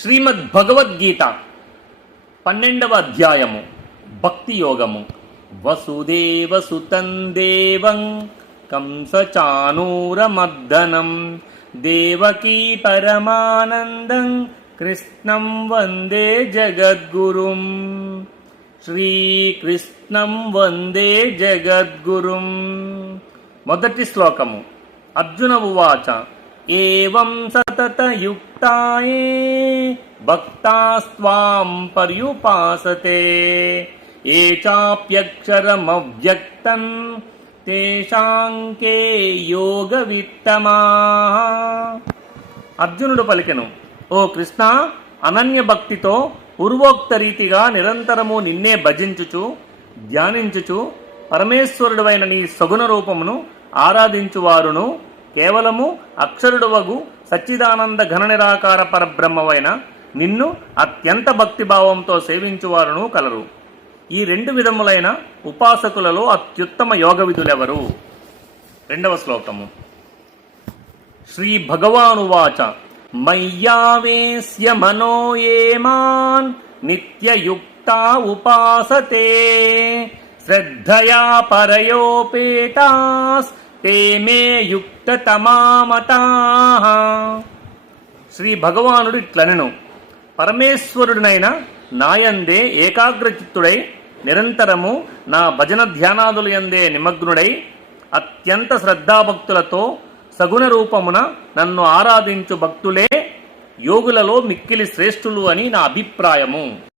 శ్రీమద్ భగవద్గీత పన్నెండవ అధ్యాయము. భక్తి యోగము. వసుదేవ సుతం దేవం కంసచానూరమర్దనం. దేవకీ పరమానందం కృష్ణం వందే జగద్గురుం. శ్రీకృష్ణం వందే జగద్గురుం. మొదటి శ్లోకము. అర్జున ఉవాచ. ఏవం సతతయుక్తాయే భక్తాస్త్వాం పర్యుపాసతే ఏ చాప్యక్షరమవ్యక్తం తేషాంకే యోగవిత్తమా అర్జునుడు పలికెను ఓ కృష్ణ అనన్య భక్తితో పూర్వోక్త రీతిగా నిరంతరము నిన్నే భజించుచు ధ్యానించుచు పరమేశ్వరుడవైన నీ సగుణ రూపమును ఆరాధించువారును. కేవలము అక్షరుడవగు సచ్చిదానంద ఘన నిరాకార పరబ్రహ్మవైన నిన్ను అత్యంత భక్తిభావంతో సేవించువారును కలరు. ఈ రెండు విధములైన ఉపాసకులలో అత్యుత్తమ యోగ విధులెవరు? రెండవ శ్లోకము. శ్రీ భగవానువాచ మయ్యావేశ్య మనో ఏమాన్ నిత్యయుక్తా ఉపాసతే శ్రద్ధయా పరయోపేటాస్ తే మే యుక్తతమామతా శ్రీ భగవానుడు ఇట్లనెను. పరమేశ్వరుడినైన నాయందే ఏకాగ్రచిత్తుడై నిరంతరము నా భజన ధ్యానాదులయందే నిమగ్నుడై అత్యంత శ్రద్ధాభక్తులతో సగుణ రూపమున నన్ను ఆరాధించు భక్తులే యోగులలో మిక్కిలి శ్రేష్ఠులు అని నా అభిప్రాయము.